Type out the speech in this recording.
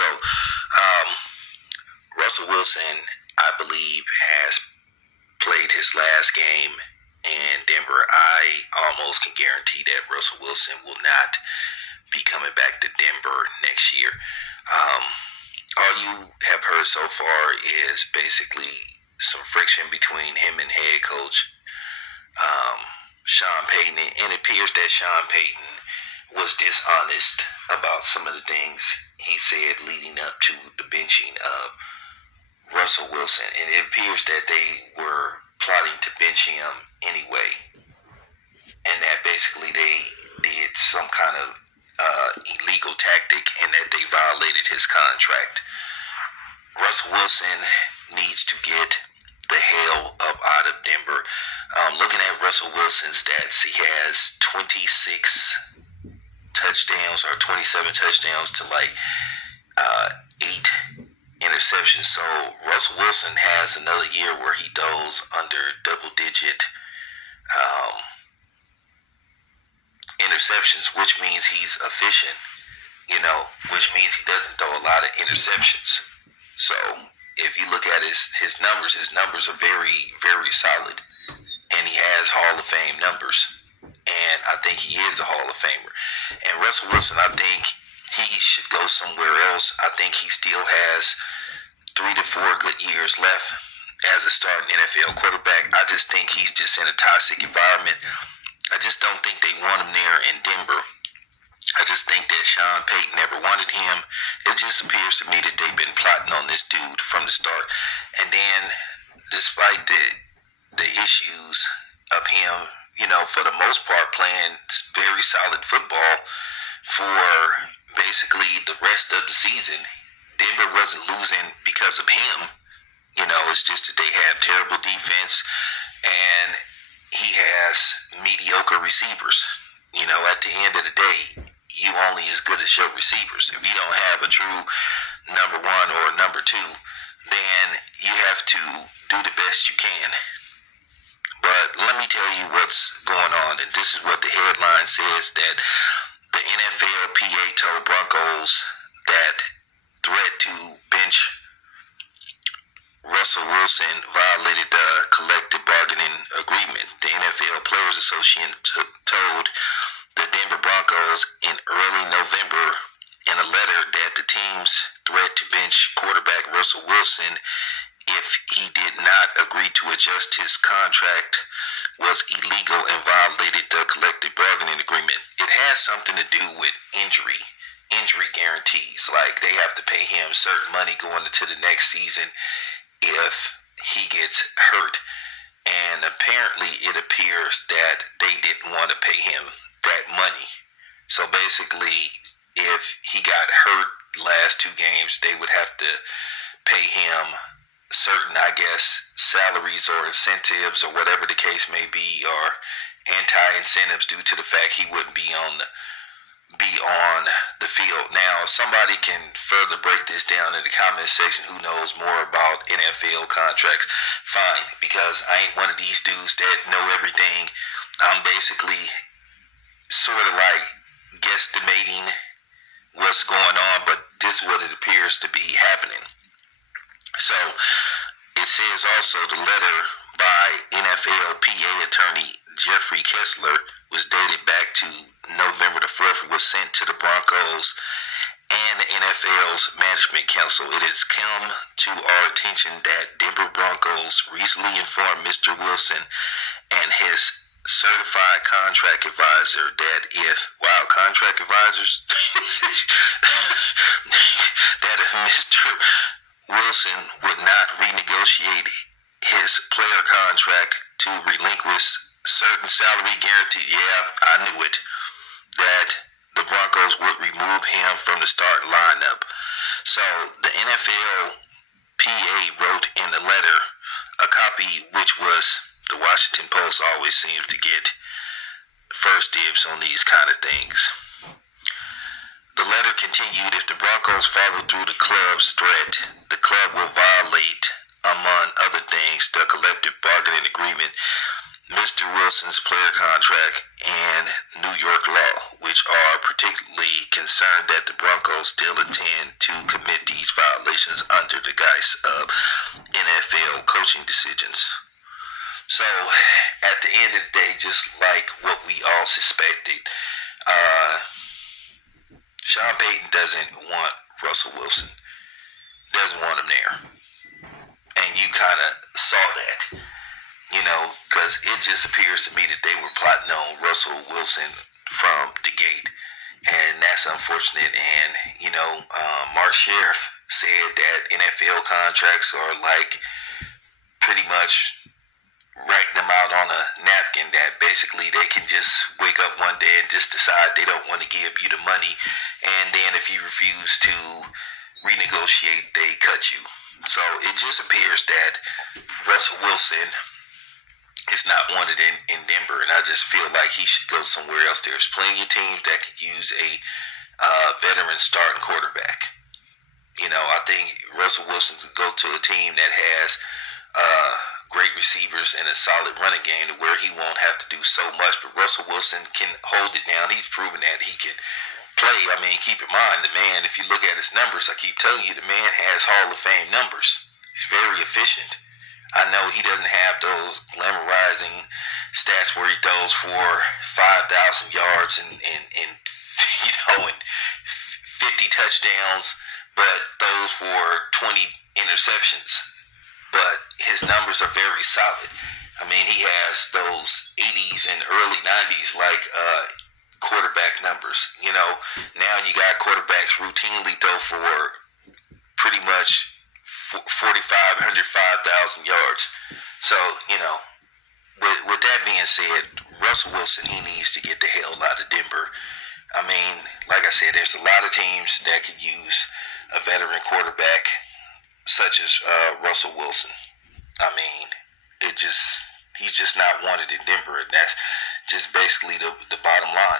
So, Russell Wilson, I believe, has played his last game in Denver. I almost can guarantee that Russell Wilson will not be coming back to Denver next year. All you have heard so far is basically some friction between him and head coach Sean Payton, and it appears that Sean Payton was dishonest about some of the things he said leading up to the benching of Russell Wilson, and it appears that they were plotting to bench him anyway, and that basically they did some kind of illegal tactic and that they violated his contract. Russell Wilson needs to get the hell up out of Denver. Looking at Russell Wilson's stats, he has 26 touchdowns or 27 touchdowns to 8 interceptions. So Russell Wilson has another year where he throws under double-digit interceptions, which means he's efficient, which means he doesn't throw a lot of interceptions. So if you look at his numbers are very, very solid, and he has Hall of Fame numbers, and I think he is a Hall of Famer. And Russell Wilson, I think he should go somewhere else. I think he still has 3 to 4 good years left as a starting NFL quarterback. I just think he's just in a toxic environment. I just don't think they want him there in Denver. I just think that Sean Payton never wanted him. It just appears to me that they've been plotting on this dude from the start. And then, despite the issues of him, for the most part, playing very solid football for basically the rest of the season, Denver wasn't losing because of him. It's just that they have terrible defense, and he has mediocre receivers. At the end of the day, you only as good as your receivers. If you don't have a true number 1 or number 2, then you have to do the best you can. But let me tell you what's going on, and this is what the headline says, that the NFLPA told Broncos that threat to bench Russell Wilson violated the collective bargaining agreement. The NFL Players Association told the Denver Broncos in early November in a letter that the team's threat to bench quarterback Russell Wilson if he did not agree to adjust his contract was illegal and violated the collective bargaining agreement. It has something to do with injury guarantees. Like, they have to pay him certain money going into the next season if he gets hurt. And apparently it appears that they didn't want to pay him that money. So basically, if he got hurt the last 2 games, they would have to pay him certain, salaries or incentives or whatever the case may be, or anti-incentives due to the fact he wouldn't be on the field. Now, somebody can further break this down in the comment section who knows more about NFL contracts. Fine, because I ain't one of these dudes that know everything. I'm basically sort of guesstimating what's going on, but this is what it appears to be happening. So it says also the letter by NFLPA attorney Jeffrey Kessler was dated back to November the 4th and was sent to the Broncos and the NFL's Management Council. It has come to our attention that Denver Broncos recently informed Mr. Wilson and his certified contract advisor that contract advisors, that if Mr. Wilson would not renegotiate his player contract to relinquish certain salary guarantee, I knew it, that the Broncos would remove him from the starting lineup. So the NFLPA wrote in the letter, a copy which was the Washington Post always seems to get first dibs on these kind of things. The letter continued, if the Broncos follow through the club's threat, the club will violate, among other things, the collective bargaining agreement. Mr. Wilson's player contract and New York law, which are particularly concerned that the Broncos still intend to commit these violations under the guise of NFL coaching decisions. So, at the end of the day, just like what we all suspected, Sean Payton doesn't want Russell Wilson. Doesn't want him there. And you kind of saw that, because it just appears to me that they were plotting on Russell Wilson from the gate. And that's unfortunate. And, Mark Sheriff said that NFL contracts are like pretty much writing them out on a napkin, that basically they can just wake up one day and just decide they don't want to give you the money, and then if you refuse to renegotiate, they cut you. So it just appears that Russell Wilson is not wanted in Denver, and I just feel like he should go somewhere else. There's plenty of teams that could use a veteran starting quarterback. I think Russell Wilson could go to a team that has great receivers and a solid running game to where he won't have to do so much. But Russell Wilson can hold it down. He's proven that he can play. I mean, keep in mind, the man, if you look at his numbers, I keep telling you, the man has Hall of Fame numbers. He's very efficient. I know he doesn't have those glamorizing stats where he throws for 5,000 yards and 50 touchdowns, but throws for 20 interceptions. But his numbers are very solid. I mean, he has those 80s and early 90s like quarterback numbers. Now you got quarterbacks routinely throw for pretty much 4,500, 5,000 yards. So, with that being said, Russell Wilson, he needs to get the hell out of Denver. I mean, like I said, there's a lot of teams that could use a veteran quarterback such as Russell Wilson. I mean, he's just not wanted in Denver, and that's just basically the bottom line.